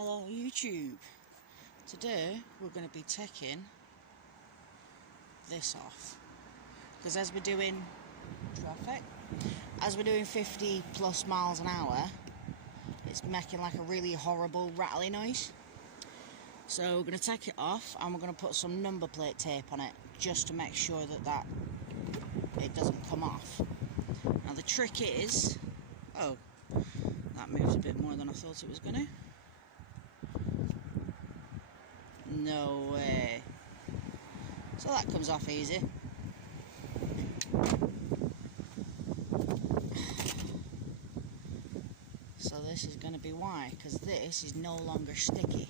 Hello YouTube. Today we're going to be taking this off because as we're doing 50 plus miles an hour, it's making like a really horrible rattly noise. So we're going to take it off and we're going to put some number plate tape on it just to make sure that it doesn't come off. Now the trick is, oh, that moves a bit more than I thought it was going to. No way. So that comes off easy. So this is going to be why, because this is no longer sticky.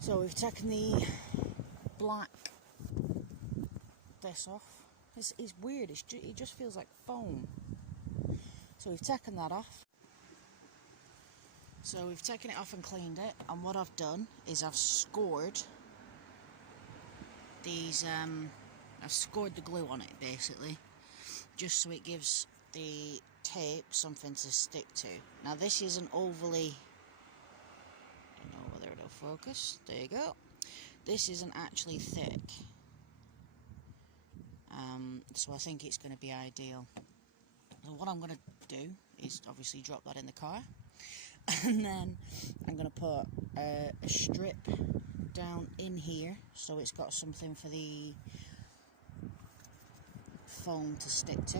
So we've taken the black this off. It's weird, it just feels like foam. So we've taken that off. So we've taken it off and cleaned it, and what I've done is I've scored these, I've scored the glue on it basically, just so it gives the tape something to stick to. Now this isn't overly, I don't know whether it'll focus, there you go. This isn't actually thick, so I think it's going to be ideal. So what I'm going to do is obviously drop that in the car. And then I'm going to put a strip down in here so it's got something for the foam to stick to.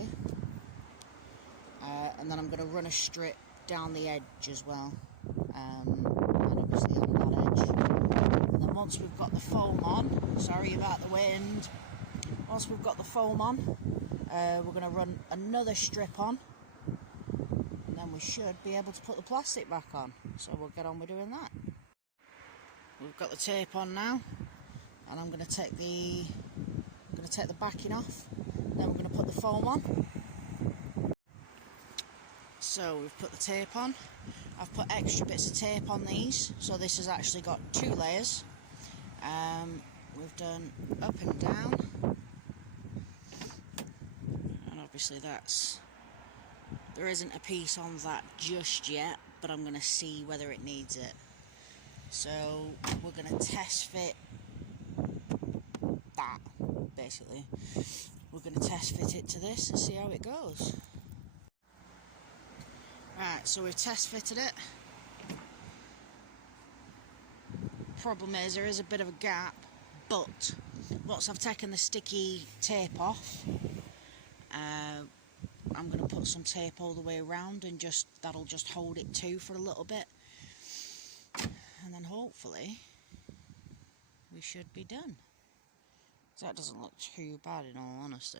And then I'm going to run a strip down the edge as well. And obviously on that edge. And then once we've got the foam on, sorry about the wind. Once we've got the foam on, we're going to run another strip on. We should be able to put the plastic back on, so we'll get on with doing that. We've got the tape on now, and I'm going to take the backing off. Then we're going to put the foam on. So we've put the tape on. I've put extra bits of tape on these, so this has actually got 2 layers. We've done up and down, and obviously there isn't a piece on that just yet, but I'm going to see whether it needs it. So we're going to test fit that, basically. We're going to test fit it to this and see how it goes. Right, so we've test fitted it. Problem is there is a bit of a gap, but once I've taken the sticky tape off, I'm going to put some tape all the way around, and that'll just hold it to for a little bit, and then hopefully we should be done. So that doesn't look too bad in all honesty.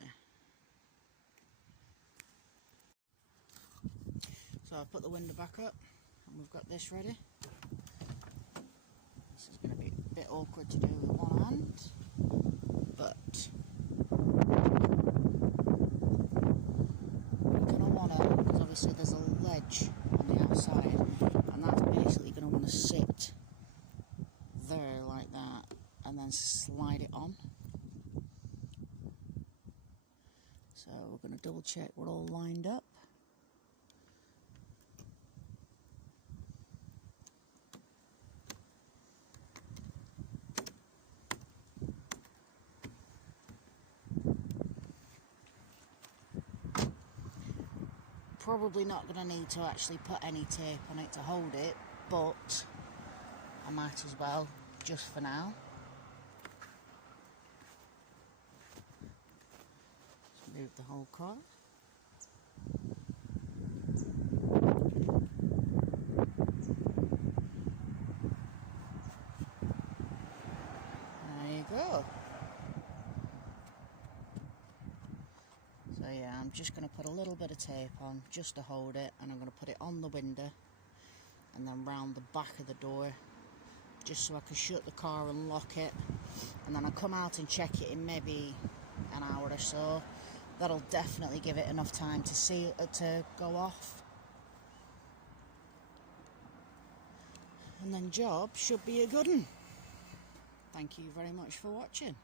So I've put the window back up and we've got this ready. This is going to be a bit awkward to do with one hand, but obviously there's a ledge on the outside, and that's basically going to want to sit there like that and then slide it on. So we're going to double check we're all lined up. Probably not going to need to actually put any tape on it to hold it, but I might as well, just for now. Just move the whole car. There you go. So yeah, I'm just going to put a little bit of tape on just to hold it, and I'm going to put it on the window and then round the back of the door just so I can shut the car and lock it, and then I'll come out and check it in maybe an hour or so. That'll definitely give it enough time to go off, and then job should be a good one. Thank you very much for watching.